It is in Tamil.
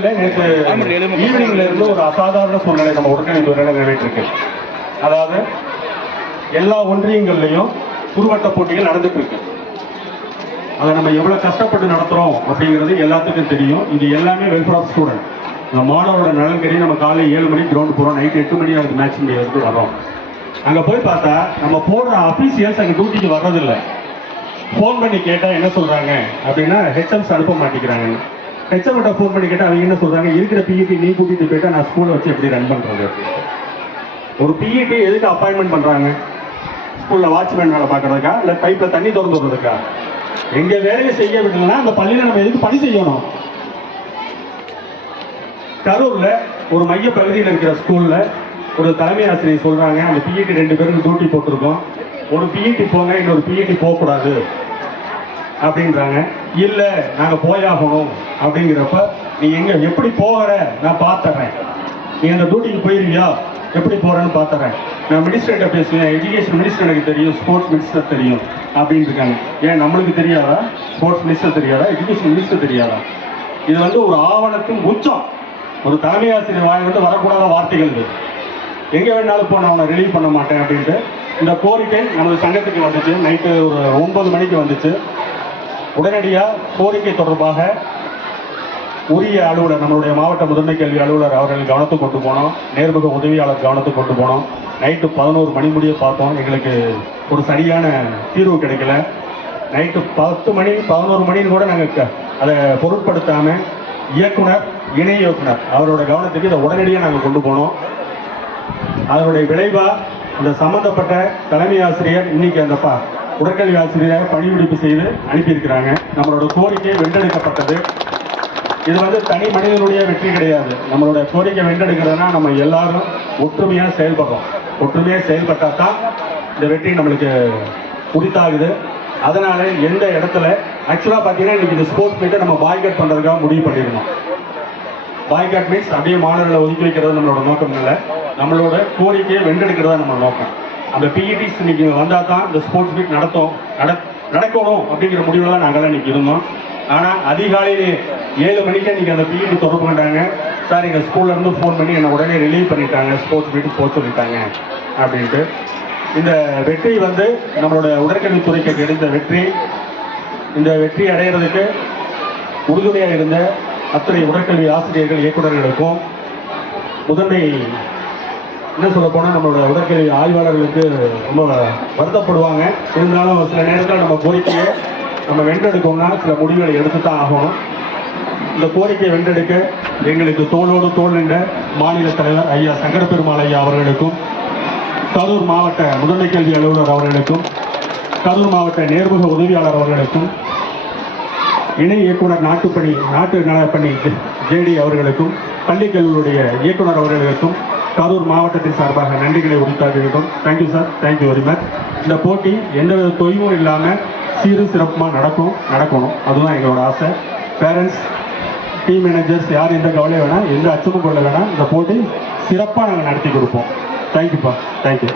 நேற்று ஈவினிங்ல இருந்து ஒரு அசாதாரண சூழ்நிலை நம்ம உடனடித்துறையில நிறைவேற்றிருக்கு. அதாவது எல்லா ஒன்றியங்கள்லையும் குறுவட்ட போட்டிகள் நடந்துட்டு இருக்கு. அதை நம்ம எவ்வளவு கஷ்டப்பட்டு நடத்துறோம் அப்படிங்கிறது எல்லாத்துக்கும் தெரியும். இது எல்லாமே வெல்ஃபேர் ஆஃப் ஸ்டூடெண்ட் இந்த மாணவரோட நலன் கறி நம்ம காலை ஏழு மணிக்கு கிரவுண்ட் போறோம் நைட் எட்டு மணி அதுக்கு மேட்ச் முடியாது வரோம் அங்க போய் பார்த்தா நம்ம போடுற அபிஷியல்ஸ் அங்க டியூட்டிக்கு வர்றதில்லை. ஃபோன் பண்ணி கேட்டா என்ன சொல்றாங்க? அப்படின்னா ஹெச்எம்ஸ் அனுப்ப மாட்டேங்கிறாங்க ஹெச்எம்கிட்ட ஃபோன் பண்ணி கேட்டால் அவங்க என்ன சொல்கிறாங்க இருக்கிற பிஇடி நீ கூட்டிகிட்டு போயிட்டா நான் ஸ்கூலை வச்சு எப்படி ரன் பண்ணுறது ஒரு பிஇடி எதுக்கு அப்பாயின்மெண்ட் பண்ணுறாங்க ஸ்கூலில் வாட்ச்மேன் வேலை பார்க்கறதுக்கா? இல்லை பைப்பில் தண்ணி திறந்து விடுறதுக்கா? எங்கள் வேலையை செய்ய விடலன்னா அந்த பள்ளியில் நம்ம எதுக்கு பணி செய்யணும்? கரூரில் ஒரு மைய பகுதியில் இருக்கிற ஸ்கூலில் ஒரு தலைமை ஆசிரியர் சொல்கிறாங்க அந்த பிஇடி ரெண்டு பேருக்கு டூட்டி போட்டிருக்கோம். ஒரு பிஇடி போங்க இன்னொரு பிஇடி போகக்கூடாது. அப்படின்றாங்க. இல்லை நாங்கள் போயாகணும். அப்படிங்கிறப்ப நீ எங்கே எப்படி போகிற? நான் பார்த்துறேன் நீ அந்த டியூட்டிக்கு போயிருவியா? எப்படி போகிறேன்னு பார்த்துறேன் நான் மினிஸ்டர்கிட்ட பேசுவேன். எஜுகேஷன் மினிஸ்டர் எனக்கு தெரியும். ஸ்போர்ட்ஸ் மினிஸ்டர் தெரியும். அப்படின்னு இருக்காங்க ஏன் நம்மளுக்கு தெரியாதா? ஸ்போர்ட்ஸ் மினிஸ்டர் தெரியாதா? எஜுகேஷன் மினிஸ்டர் தெரியாதா? இது வந்து ஒரு ஆவணத்தின் உச்சம். ஒரு தலைமை ஆசிரியர் வாய் வந்து வரக்கூடாத வார்த்தைகள் இது. எங்கே வேணாலும் போ நான் அவனை ரிலீவ் பண்ண மாட்டேன் அப்படின்ட்டு இந்த கோரிக்கை நமது சங்கத்துக்கு வந்துச்சு. நைட்டு ஒரு ஒன்பது மணிக்கு வந்துச்சு. உடனடியாக கோரிக்கை தொடர்பாக உரிய அலுவலர் நம்மளுடைய மாவட்ட முதன்மை கல்வி அலுவலர் அவர்கள் கவனத்துக்கு கொண்டு போனோம். நேர்முக உதவியாளர் கவனத்துக்கு கொண்டு போனோம். நைட்டு பதினோரு மணி முடிய பார்த்தோம். எங்களுக்கு ஒரு சரியான தீர்வு கிடைக்கல. நைட்டு பத்து மணி பதினோரு மணின்னு கூட நாங்கள் அதை பொருட்படுத்தாமல் இயக்குனர் இணை இயக்குனர் அவரோட கவனத்துக்கு இதை உடனடியாக நாங்கள் கொண்டு போனோம். அதனுடைய விளைவாக இந்த சம்பந்தப்பட்ட தலைமை ஆசிரியர் இன்னைக்கு அந்த உடற்கல்வி ஆசிரியராக பணிவிடுப்பு செய்து அனுப்பியிருக்கிறாங்க. நம்மளோட கோரிக்கை வென்றெடுக்கப்பட்டது. இது வந்து தனி மனிதனுடைய வெற்றி கிடையாது. நம்மளோட கோரிக்கை வென்றெடுக்கிறதுனா நம்ம எல்லாரும் ஒற்றுமையாக செயல்படுறோம். ஒற்றுமையாக செயல்பட்டா தான் இந்த வெற்றி நம்மளுக்கு உரித்தாகுது. அதனால் எந்த இடத்துல ஆக்சுவலாக பார்த்தீங்கன்னா இன்றைக்கி இந்த ஸ்போர்ட்ஸ் மீட்டை நம்ம பாய்கட் பண்ணுறதுக்காக முடிவு பண்ணியிருந்தோம் பாய்காட் மீன்ஸ் அப்படியே மாணவர்களை ஒதுக்கி வைக்கிறது நம்மளோட நோக்கம் இல்லை. நம்மளோட கோரிக்கையை வென்றெடுக்கிறதா நம்ம நோக்கம். அந்த பிஇடிஸ் இன்னைக்கு வந்தால் தான் இந்த ஸ்போர்ட்ஸ் மீட் நடத்தும். நட நடக்கணும் அப்படிங்கிற முடிவில் தான் நாங்களாம் இன்னைக்கு இருந்தோம். ஆனால் அதிகாலையிலே ஏழு மணிக்கு நீங்கள் அந்த பிஇடி தொடர்பு பண்ணிட்டாங்க சார் எங்கள் ஸ்கூல்லேருந்து ஃபோன் பண்ணி என்னை உடனே ரிலீவ் பண்ணிட்டாங்க. ஸ்போர்ட்ஸ் மீட் போக சொல்லிட்டாங்க அப்படின்ட்டு. இந்த வெற்றி வந்து நம்மளோட உடற்கல்வித்துறைக்கு கிடைத்த வெற்றி. இந்த வெற்றி அடையிறதுக்கு உறுதுணையாக இருந்த அத்தனை உடற்கல்வி ஆசிரியர்கள் இயக்குநர்களுக்கும் முதன்மை என்ன சொல்ல போனால் நம்மளோட உடற்கல்வி ஆய்வாளர்களுக்கு ரொம்ப வருத்தப்படுவாங்க. இருந்தாலும் சில நேரத்தில் நம்ம கோரிக்கையை நம்ம வென்றெடுக்கோம்னா சில முடிவுகளை எடுத்து தான் ஆகணும். இந்த கோரிக்கையை வென்றெடுக்க எங்களுக்கு தோளோடு தோல் நின்ற மாநில தலைவர் ஐயா சங்கர பெருமாள் ஐயா அவர்களுக்கும் கரூர் மாவட்ட முதன்மை கல்வி அலுவலர் அவர்களுக்கும் கரூர் மாவட்ட நேர்முக உதவியாளர் அவர்களுக்கும் இணை இயக்குனர் நாட்டுப்பணி நாட்டு நலப்பணி ஜேடி அவர்களுக்கும் பள்ளிக் கல்வியுடைய இயக்குனர் அவர்களுக்கும் கரூர் மாவட்டத்தின் சார்பாக நன்றிகளை உரித்தாக்குகிறோம் thank you sir thank you very much இந்த போட்டி எந்தவித தொய்வும் இல்லாமல் சீரும் சிறப்புமாக நடக்கும் நடக்கணும். அதுதான் எங்களோட ஆசை. பேரண்ட்ஸ் டீம் மேனேஜர்ஸ் யார் எந்த கவலையும் வேணாம் எந்த அச்சமும் கொள்ள வேணாம். இந்த போட்டி சிறப்பாக நாங்கள் நடத்தி கொடுப்போம். தேங்க்யூப்பா தேங்க்யூ